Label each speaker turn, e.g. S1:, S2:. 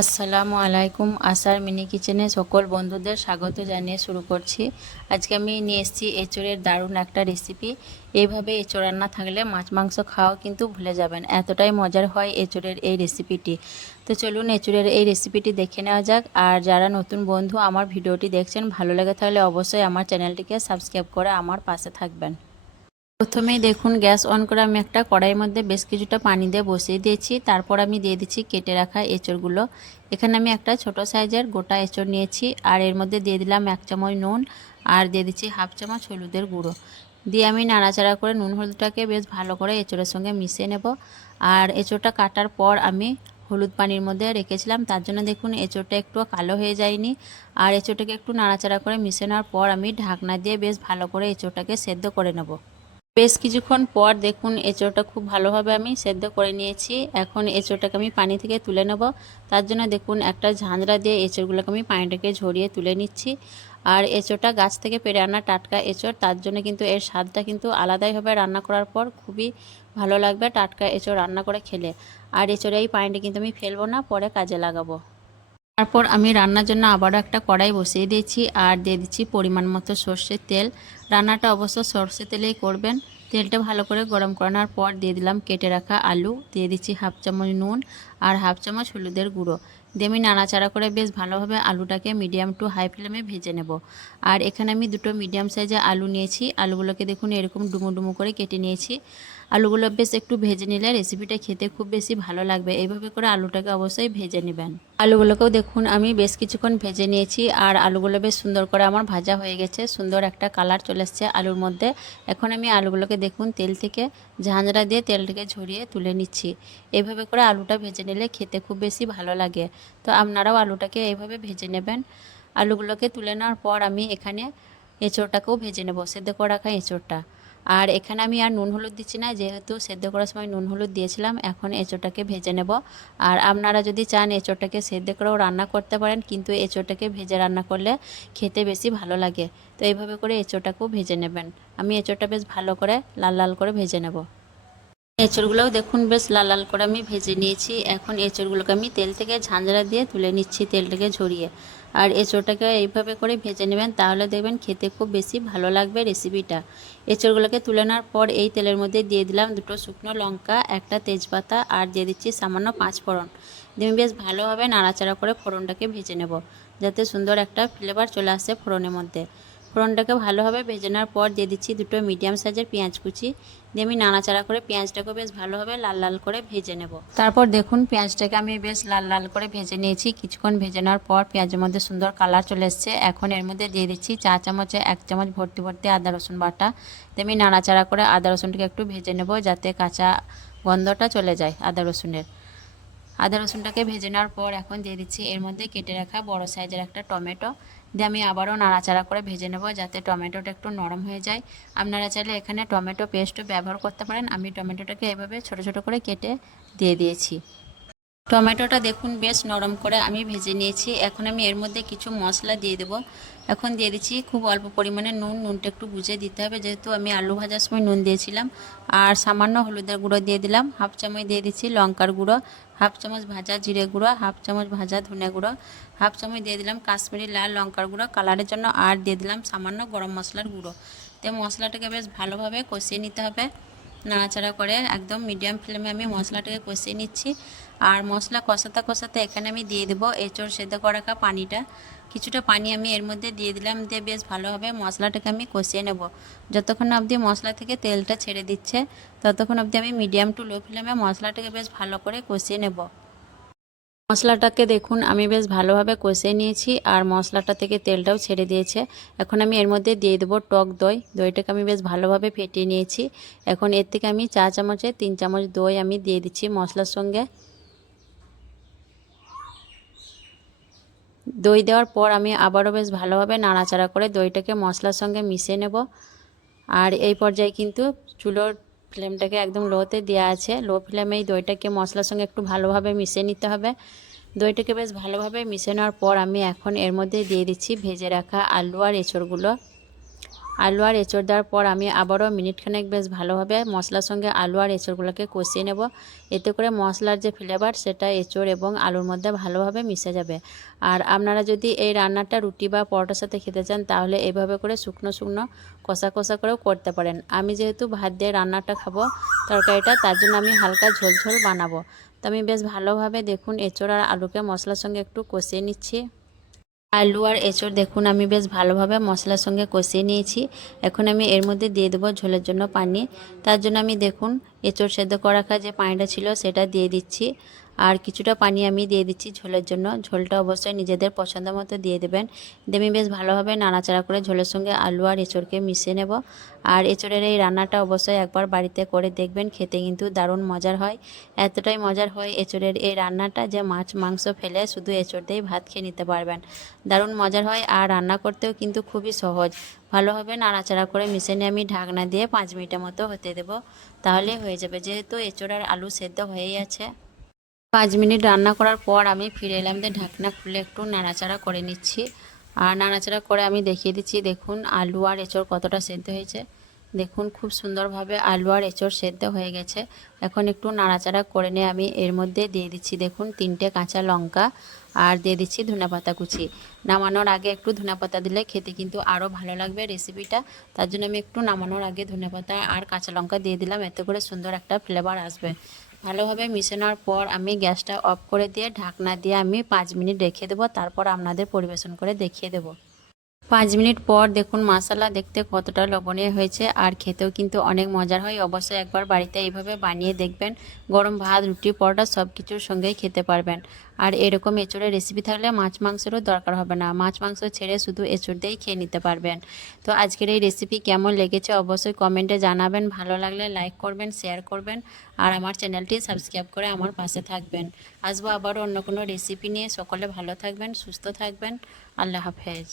S1: আসসালামু আলাইকুম, আসার মিনি কিচেনে সকল বন্ধুদের স্বাগত জানিয়ে শুরু করছি। আজকে আমি নিয়ে এসেছি এঁচড়ের দারুণ একটা রেসিপি এইভাবে এঁচড় রান্না থাকলে মাছ মাংস খাওয়া কিন্তু ভুলে যাবেন, এতটাই মজার হয় এঁচড়ের এই রেসিপিটি তো চলুন এঁচড়ের এই রেসিপিটি দেখে নেওয়া যাক। আর যারা নতুন বন্ধু আমার ভিডিওটি দেখছেন, ভালো লেগে থাকলে অবশ্যই আমার চ্যানেলটিকে সাবস্ক্রাইব করে আমার পাশে থাকবেন। প্রথমেই দেখুন, গ্যাস অন করে আমি একটা কড়াইয়ের মধ্যে বেশ কিছুটা পানি দিয়ে বসিয়ে দিয়েছি। তারপর আমি দিয়ে দিচ্ছি কেটে রাখা এঁচড়গুলো। এখানে আমি একটা ছোট সাইজের গোটা এঁচড় নিয়েছি আর এর মধ্যে দিয়ে দিলাম এক চামচ নুন আর দিয়ে দিচ্ছি হাফ চামচ হলুদের গুঁড়ো। দিয়ে আমি নাড়াচাড়া করে নুন হলুদটাকে বেশ ভালো করে এঁচড়ের সঙ্গে মিশিয়ে নেব। আর এঁচড়টা কাটার পর আমি হলুদ পানির মধ্যে রেখেছিলাম। তার জন্য দেখুন, এঁচড়টা একটু কালো হয়ে যায়নি। আর এঁচড়টাকে একটু নাড়াচাড়া করে মিশে নেওয়ার পর আমি ঢাকনা দিয়ে বেশ ভালো করে এঁচড়টাকে সেদ্ধ করে নেব। বেশ কিছুক্ষণ পর দেখুন এঁচোড়টা খুব ভালোভাবে আমি সেদ্ধ করে নিয়েছি। এখন এঁচোড়টাকে আমি পানি থেকে তুলে নেব। তার জন্য দেখুন একটা ঝাঁঝরা দিয়ে এঁচোড়গুলোকে আমি পানিটাকে ঝরিয়ে তুলে নিচ্ছি। আর এঁচোড়টা গাছ থেকে পেরে আনা টাটকা এঁচোড়, তার জন্য কিন্তু এর স্বাদটা কিন্তু আলাদাই হবে রান্না করার পর খুবই ভালো লাগবে টাটকা এঁচোড় রান্না করে খেলে। আর এঁচোড়ে এই পানিটা কিন্তু আমি ফেলব না, পরে কাজে লাগাবো। তারপর আমি রান্নার জন্য আবারও একটা কড়াই বসিয়ে দিয়েছি আর দিয়ে দিচ্ছি পরিমাণ মতো সর্ষের তেল। রান্নাটা অবশ্য সর্ষে তেলেই করবেন। তেলটা ভালো করে গরম করানোর পর দিয়ে দিলাম কেটে রাখা আলু, দিয়ে দিচ্ছি হাফ চামচ নুন আর হাফ চামচ হলুদের গুঁড়ো। দিয়ে আমি নাড়াচাড়া করে বেশ ভালোভাবে আলুটাকে মিডিয়াম টু হাই ফ্লেমে ভেজে নেব। আর এখানে আমি দুটো মিডিয়াম সাইজে আলু নিয়েছি। আলুগুলোকে দেখুন এরকম ডুমো ডুমো করে কেটে নিয়েছি। আলুগুলো বেশ একটু ভেজে নিলে রেসিপিটা খেতে খুব বেশি ভালো লাগবে। এইভাবে করে আলুটাকে অবশ্যই ভেজে নেবেন। আলুগুলোকেও দেখুন, আমি বেশ কিছুক্ষণ ভেজে নিয়েছি আর আলুগুলো বেশ সুন্দর করে আমার ভাজা হয়ে গেছে। সুন্দর একটা কালার চলে এসছে আলুর মধ্যে। এখন আমি আলুগুলোকে দেখুন, তেল থেকে ঝাঁঝরা দিয়ে তেলটাকে ঝরিয়ে তুলে নিচ্ছি। এইভাবে করে আলুটা ভেজে নিলে খেতে খুব বেশি ভালো লাগে। তো আপনারাও আলুটাকে এইভাবে ভেজে নেবেন। আলুগুলোকে তুলে নেওয়ার পর আমি এখানে এঁচোড়টাকেও ভেজে নেব। সেদ্ধ করে রাখা এঁচোড়টা। আর এখানে আমি আর নুন হলুদ দিচ্ছি না, যেহেতু সেদ্ধ করার সময় নুন হলুদ দিয়েছিলাম, এখন এঁচোড়টাকে ভেজে নেব। আর আপনারা যদি চান এঁচোড়টাকে সেদ্ধ করেও রান্না করতে পারেন, কিন্তু এঁচোড়টাকে ভেজে রান্না করলে খেতে বেশি ভালো লাগে। তো এইভাবে করে এঁচোড়টাকেও ভেজে নেবেন। আমি এঁচোড়টা বেশ ভালো করে লাল লাল করে ভেজে নেব। এঁচড়গুলোও দেখুন বেশ লাল লাল করে আমি ভেজে নিয়েছি। এখন এঁচড়গুলোকে আমি তেল থেকে ঝাঁঝরা দিয়ে তুলে নিচ্ছি, তেলটাকে ঝরিয়ে। আর এঁচড়টাকে এইভাবে করে ভেজে নেবেন, তাহলে দেখবেন খেতে খুব বেশি ভালো লাগবে রেসিপিটা এঁচড়গুলোকে তুলে নেওয়ার পর এই তেলের মধ্যে দিয়ে দিলাম দুটো শুকনো লঙ্কা, একটা তেজপাতা, আর দিয়ে দিচ্ছি সামান্য পাঁচ ফোড়ন। বেশ ভালোভাবে নাড়াচাড়া করে ফোড়নটাকে ভেজে নেব, যাতে সুন্দর একটা ফ্লেভার চলে আসে ফোড়নের মধ্যে। ফোড়নটাকে ভালোভাবে ভেজে নেওয়ার পর দিয়ে দিচ্ছি দুটো মিডিয়াম সাইজের পেঁয়াজ কুচি। দিয়ে আমি নাড়াচাড়া করে পেঁয়াজটাকে বেশ ভালোভাবে লাল লাল করে ভেজে নেব। তারপর দেখুন পেঁয়াজটাকে আমি বেশ লাল লাল করে ভেজে নিয়েছি। কিছুক্ষণ ভেজে নেওয়ার পর পেঁয়াজের মধ্যে সুন্দর কালার চলে এসছে। এখন এর মধ্যে দিয়ে দিচ্ছি চা চামচে এক চামচ ভর্তি ভর্তি আদা রসুন বাটা। দিয়ে আমি নাড়াচাড়া করে আদা রসুনটাকে একটু ভেজে নেব যাতে কাঁচা গন্ধটা চলে যায় আদা রসুনের। আদা রসুনটাকে ভেজে নেওয়ার পর এখন দিয়ে দিচ্ছি এর মধ্যে কেটে রাখা বড় সাইজের একটা টমেটো। দিয়ে আমি আবারও নাড়াচাড়া করে ভেজে নেব যাতে টমেটোটা একটু নরম হয়ে যায়। আপনারা চাইলে এখানে টমেটো পেস্টও ব্যবহার করতে পারেন। আমি টমেটোটাকে এভাবে ছোট ছোট করে কেটে দিয়ে দিয়েছি। টমেটোটা দেখুন বেশ নরম করে আমি ভেজে নিয়েছি। এখন আমি এর মধ্যে কিছু মশলা দিয়ে দেবো। এখন দিয়ে দিচ্ছি খুব অল্প পরিমাণে নুন। নুনটা একটু বুঝে দিতে হবে, যেহেতু আমি আলু ভাজার সময় নুন দিয়েছিলাম। আর সামান্য হলুদের গুঁড়ো দিয়ে দিলাম। হাফ চামচ দিয়ে দিচ্ছি লঙ্কার গুঁড়ো, হাফ চামচ ভাজা জিরে গুঁড়ো, হাফ চামচ ভাজা ধনে গুঁড়ো, হাফ চামচ দিয়ে দিলাম কাশ্মীরি লাল লঙ্কার গুঁড়ো। কালারের জন্য আর দিয়ে দিলাম সামান্য গরম মশলার গুঁড়ো। তো মশলাটাকে বেশ ভালোভাবে কষিয়ে নিতে হবে। নাড়াচাড়া করে একদম মিডিয়াম ফ্লেমে আমি মশলাটাকে কষিয়ে নিচ্ছি। আর মশলা কষাতে কষাতে এখানে আমি দিয়ে দেবো এঁচড় সেদ্ধ করা পানিটা। কিছুটা পানি আমি এর মধ্যে দিয়ে দিলাম দিয়ে বেশ ভালোভাবে মশলাটাকে আমি কষিয়ে নেব। যতক্ষণ অবধি মশলা থেকে তেলটা ছেড়ে দিচ্ছে, ততক্ষণ অবধি আমি মিডিয়াম টু লো ফ্লেমে মশলাটাকে বেশ ভালো করে কষিয়ে নেব। মশলাটাকে দেখুন, আমি বেশ ভালোভাবে কষে নিয়েছি আর মশলাটা থেকে তেলটাও ছেড়ে দিয়েছে। এখন আমি এর মধ্যে দিয়ে দেবো টক দই। দইটাকে আমি বেশ ভালোভাবে ফেটিয়ে নিয়েছি। এখন এর থেকে আমি চা চামচে, তিন চামচ দই আমি দিয়ে দিচ্ছি মশলার সঙ্গে। দই দেওয়ার পর আমি আবারও বেশ ভালোভাবে নাড়াচাড়া করে দইটাকে মশলার সঙ্গে মিশিয়ে নেব। আর এই পর্যায়ে কিন্তু চুলোর ফ্লেমটাকে একদম লোতে দেওয়া আছে। লো ফ্লেমে এই দইটাকে মশলার সঙ্গে একটু ভালোভাবে মিশিয়ে নিতে হবে। দইটাকে বেশ ভালোভাবে মিশে নেওয়ার পর আমি এখন এর মধ্যে দিয়ে দিচ্ছি ভেজে রাখা আলু আর এঁচড়গুলো। আলু আর এঁচড় দেওয়ার পর আমি আবারও মিনিটখানেক বেশ ভালোভাবে মশলার সঙ্গে আলু আর এঁচড়গুলোকে কষিয়ে নেব। এতে করে মশলার যে ফ্লেভার সেটা এঁচড় এবং আলুর মধ্যে ভালোভাবে মিশে যাবে। আর আপনারা যদি এই রান্নাটা রুটি বা পরোটার সাথে খেতে চান, তাহলে এইভাবে করে শুকনো শুকনো কষা কষা করেও করতে পারেন। আমি যেহেতু ভাত দিয়ে রান্নাটা খাব তরকারিটা, তার জন্য আমি হালকা ঝোল ঝোল বানাবো। তো আমি বেশ ভালোভাবে দেখুন এঁচড় আর আলুকে মশলার সঙ্গে একটু কষিয়ে নিচ্ছি। আলু আর এঁচড় দেখুন, আমি বেশ ভালোভাবে মশলার সঙ্গে কষিয়ে নিয়েছি। এখন আমি এর মধ্যে দিয়ে দেবো ঝোলের জন্য পানি। তার জন্য আমি দেখুন, এঁচড় সেদ্ধ করা যে পানিটা ছিল, সেটা দিয়ে দিচ্ছি। আর কিছুটা পানি আমি দিয়ে দিচ্ছি ঝোলের জন্য। ঝোলটা অবশ্যই নিজেদের পছন্দ মতো দিয়ে দেবেন। দিয়ে আমি বেশ ভালোভাবে নাড়াচাড়া করে ঝোলের সঙ্গে আলু আর এঁচড়কে মিশিয়ে নেব। আর এঁচড়ের এই রান্নাটা অবশ্যই একবার বাড়িতে করে দেখবেন, খেতে কিন্তু দারুণ মজার হয়। এতটাই মজার হয় এঁচড়ের এই রান্নাটা যে মাছ, মাংস ফেলে শুধু এঁচড় দিয়েই ভাত খেয়ে নিতে পারবেন। দারুণ মজার হয় আর রান্না করতেও কিন্তু খুবই সহজ। ভালোভাবে নাড়াচাড়া করে মিশে নিয়ে আমি ঢাকনা দিয়ে পাঁচ মিনিটের মতো হতে দেবো। তাহলে হয়ে যাবে। যেহেতু এঁচড় আর আলু সেদ্ধ হয়েই আছে। পাঁচ মিনিট রান্না করার পর আমি ফিরে এলাম। দিয়ে ঢাকনা খুলে একটু নাড়াচাড়া করে নিচ্ছি। আর নাড়াচাড়া করে আমি দেখিয়ে দিচ্ছি, দেখুন আলু আর এঁচড় কতটা সেদ্ধ হয়েছে। দেখুন খুব সুন্দরভাবে আলু আর এঁচড় সেদ্ধ হয়ে গেছে। এখন একটু নাড়াচাড়া করে নিয়ে আমি এর মধ্যে দিয়ে দিচ্ছি, দেখুন তিনটে কাঁচা লঙ্কা আর দিয়ে দিচ্ছি ধনেপাতা কুচি। নামানোর আগে একটু ধনেপাতা দিলে খেতে কিন্তু আরও ভালো লাগবে রেসিপিটা তার জন্য আমি একটু নামানোর আগে ধনেপাতা আর কাঁচা লঙ্কা দিয়ে দিলাম, এতে করে সুন্দর একটা ফ্লেভার আসবে। ভালোভাবে মিশানোর পর আমি গ্যাসটা অফ করে দিয়ে ঢাকনা দিয়ে আমি পাঁচ মিনিট রেখে দেবো, তারপর আপনাদের পরিবেশন করে দেখিয়ে দেবো। পাঁচ মিনিট পর দেখুন মশলা দেখতে কতটা লবণীয় হয়েছে আর খেতেও কিন্তু অনেক মজার হয়। অবশ্যই একবার বাড়িতে এইভাবে বানিয়ে দেখবেন। গরম ভাত, রুটি, পরোটা সব কিছুর সঙ্গেই খেতে পারবেন। আর এরকম এঁচড়ের রেসিপি থাকলে মাছ মাংসেরও দরকার হবে না। মাছ মাংস ছেড়ে শুধু এঁচড় দিয়েই খেয়ে নিতে পারবেন। তো আজকের এই রেসিপি কেমন লেগেছে অবশ্যই কমেন্টে জানাবেন। ভালো লাগলে লাইক করবেন শেয়ার করবেন আর আমার চ্যানেলটি সাবস্ক্রাইব করে আমার পাশে থাকবেন। আসব আবারও অন্য কোনো রেসিপি নিয়ে। সকলে ভালো থাকবেন, সুস্থ থাকবেন। আল্লাহ হাফেজ।